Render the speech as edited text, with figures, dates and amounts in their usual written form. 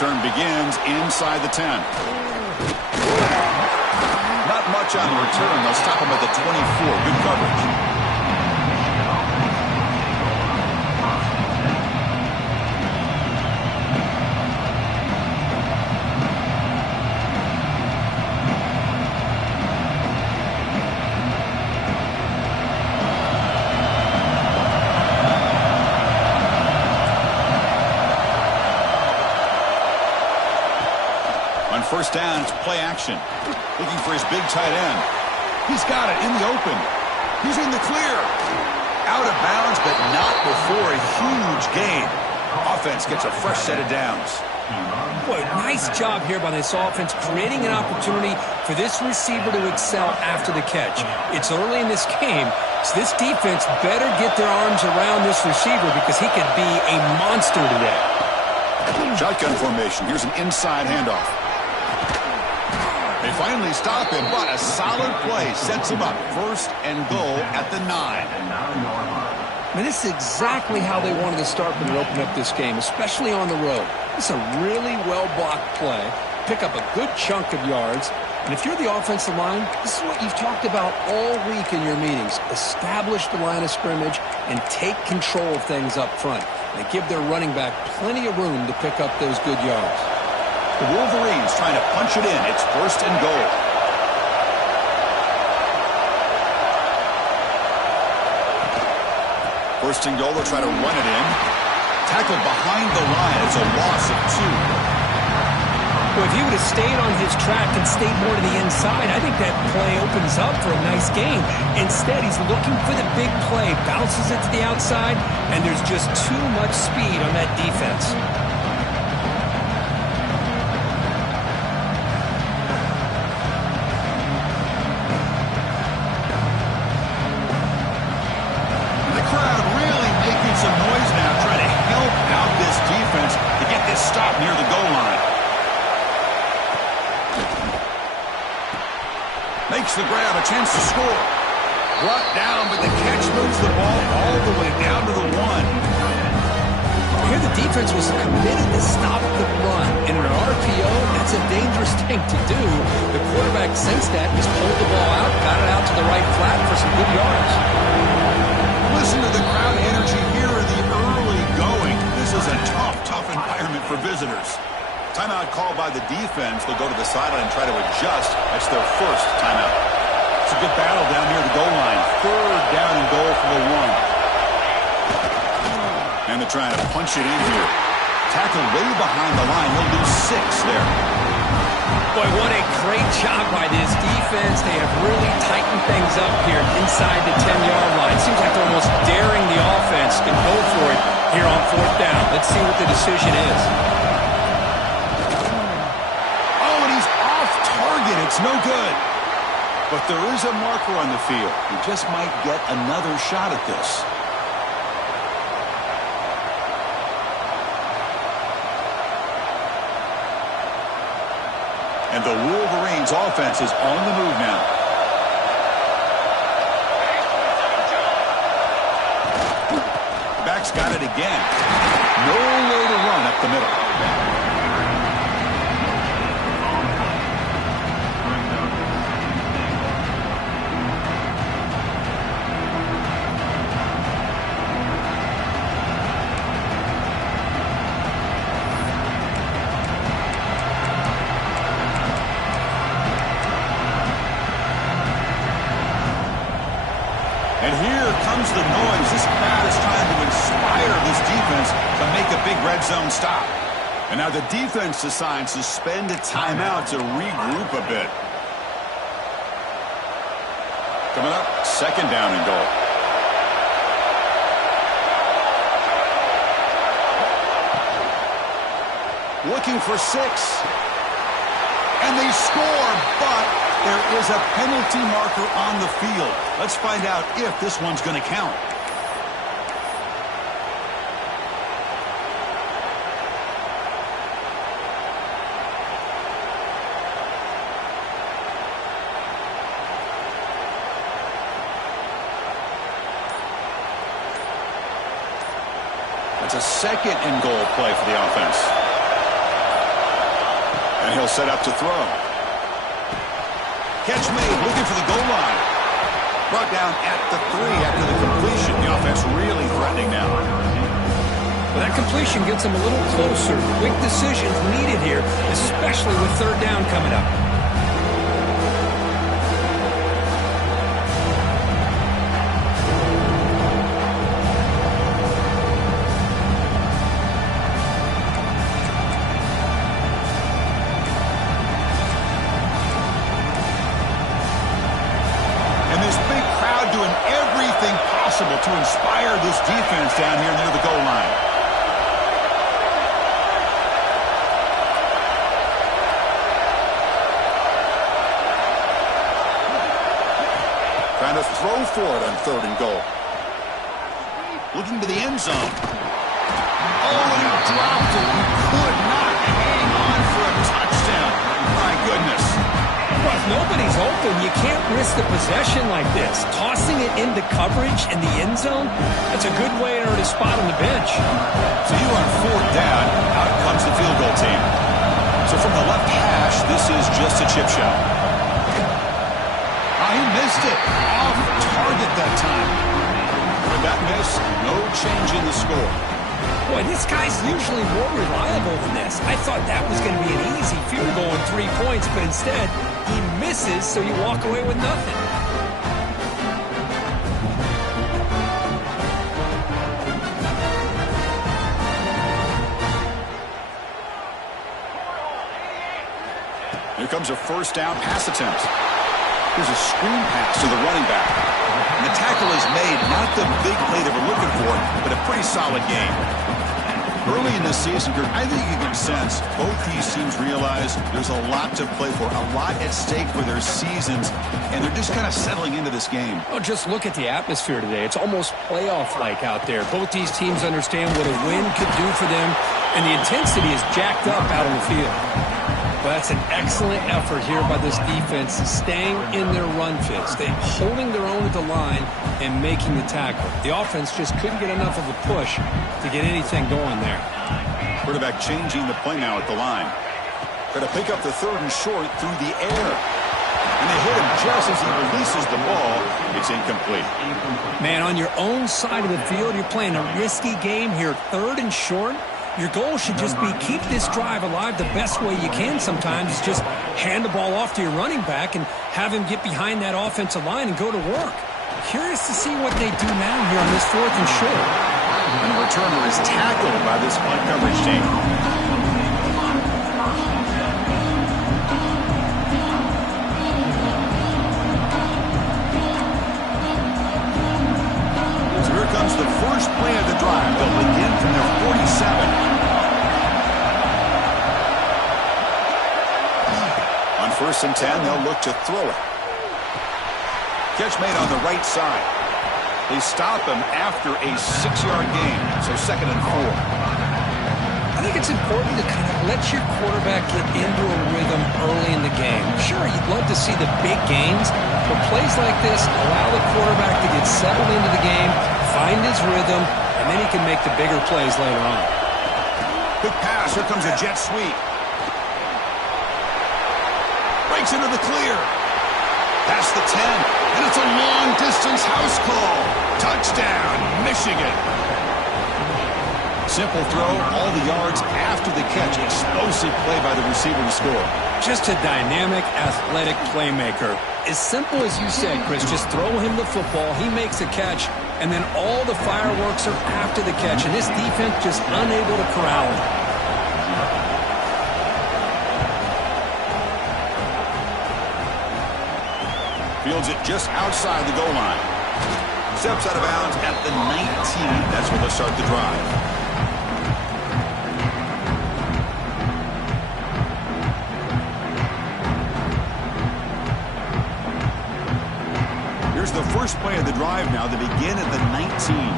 return begins inside the 10. Not much on the return. They'll stop him at the 24. Good coverage. First down, it's play action. Looking for his big tight end. He's got it in the open. He's in the clear. Out of bounds, but not before a huge gain. Offense gets a fresh set of downs. Boy, nice job here by this offense, creating an opportunity for this receiver to excel after the catch. It's early in this game, so this defense better get their arms around this receiver because he could be a monster today. Shotgun formation. Here's an inside handoff. They finally stop him, but a solid play sets him up. First and goal at the 9. I mean, this is exactly how they wanted to start when they opened up this game, especially on the road. This is a really well-blocked play. Pick up a good chunk of yards. And if you're the offensive line, this is what you've talked about all week in your meetings. Establish the line of scrimmage and take control of things up front. They give their running back plenty of room to pick up those good yards. The Wolverines trying to punch it in. It's first and goal. First and goal, they'll try to run it in. Tackled behind the line. It's a loss of 2. Well, if he would have stayed on his track and stayed more to the inside, I think that play opens up for a nice game. Instead, he's looking for the big play, bounces it to the outside, and there's just too much speed on that defense. Stop near the goal line. Makes the grab, a chance to score. Brought down, but the catch moves the ball all the way down to the 1. Here the defense was committed to stop the run. And in an RPO, that's a dangerous thing to do. The quarterback sensed that, just pulled the ball out, got it out to the right flat for some good yards. Listen to the crowd energy here in the early going. This is a tough environment for visitors. Timeout called by the defense. They'll go to the sideline and try to adjust. That's their first timeout. It's a good battle down near the goal line. Third down and goal for the 1. And they're trying to punch it in here. Tackled way behind the line. He'll lose 6 there. Boy, what a great job by this defense. They have really tightened things up here inside the 10-yard line. Seems like they're almost daring the offense to go for it here on 4th down. Let's see what the decision is. Oh, and he's off target. It's no good. But there is a marker on the field. He just might get another shot at this. And the Wolverines offense is on the move now. Back's got it again. No way to run up the middle. And here comes the noise. This crowd is trying to inspire this defense to make a big red zone stop. And now the defense decides to spend a timeout to regroup a bit. Coming up, 2nd down and goal. Looking for 6. And they score, but there is a penalty marker on the field. Let's find out if this one's going to count. That's a 2nd and goal play for the offense. And he'll set up to throw. Catch made, looking for the goal line. Brought down at the 3 after the completion. The offense really threatening now. Well, that completion gets them a little closer. Quick decisions needed here, especially with third down coming up. To inspire this defense down here near the goal line. Trying to throw for it on 3rd and goal. Looking to the end zone. Oh, and he dropped it. He could not hang on for a touchdown. My goodness. Well, if nobody's open, you can't risk the possession like this. Tossing it into coverage in the end zone, that's a good way to earn a spot on the bench. So you are 4th down. Out comes the field goal team. So from the left hash, this is just a chip shot. Oh, he missed it. Off target that time. With that miss, no change in the score. Boy, this guy's usually more reliable than this. I thought that was going to be an easy field goal and 3 points, but instead, he misses, so you walk away with nothing. Here comes a 1st down pass attempt. Here's a screen pass to the running back. And the tackle is made, not the big play that we're looking for, but a pretty solid game. Early in this season, I think you can sense both these teams realize there's a lot to play for, a lot at stake for their seasons, and they're just kind of settling into this game. Oh, just look at the atmosphere today. It's almost playoff-like out there. Both these teams understand what a win could do for them, and the intensity is jacked up out on the field. Well, that's an excellent effort here by this defense, staying in their run fits. They're holding their own at the line and making the tackle. The offense just couldn't get enough of a push to get anything going there. Quarterback changing the play now at the line. Going to pick up the 3rd and short through the air. And they hit him just as he releases the ball. It's incomplete. Man, on your own side of the field, you're playing a risky game here. 3rd and short. Your goal should just be keep this drive alive the best way you can sometimes is just hand the ball off to your running back and have him get behind that offensive line and go to work. Curious to see what they do now here on this 4th and short. And the returner is tackled by this punt coverage team. So here comes the first play of the drive. They'll begin from their 47. On 1st and 10, they'll look to throw it. Catch made on the right side. They stop him after a 6-yard gain, so 2nd and 4. I think it's important to kind of let your quarterback get into a rhythm early in the game. Sure, you'd love to see the big gains, but plays like this allow the quarterback to get settled into the game, find his rhythm, and then he can make the bigger plays later on. Quick pass. Here comes a jet sweep. Breaks into the clear. Past the 10. And it's a long-distance house call. Touchdown, Michigan. Simple throw, all the yards after the catch. Explosive play by the receiver to score. Just a dynamic, athletic playmaker. As simple as you said, Chris, just throw him the football, he makes a catch, and then all the fireworks are after the catch, and this defense just unable to corral him. Fields it just outside the goal line. Steps out of bounds at the 19. That's where they'll start the drive. Here's the first play of the drive now. They begin at the 19.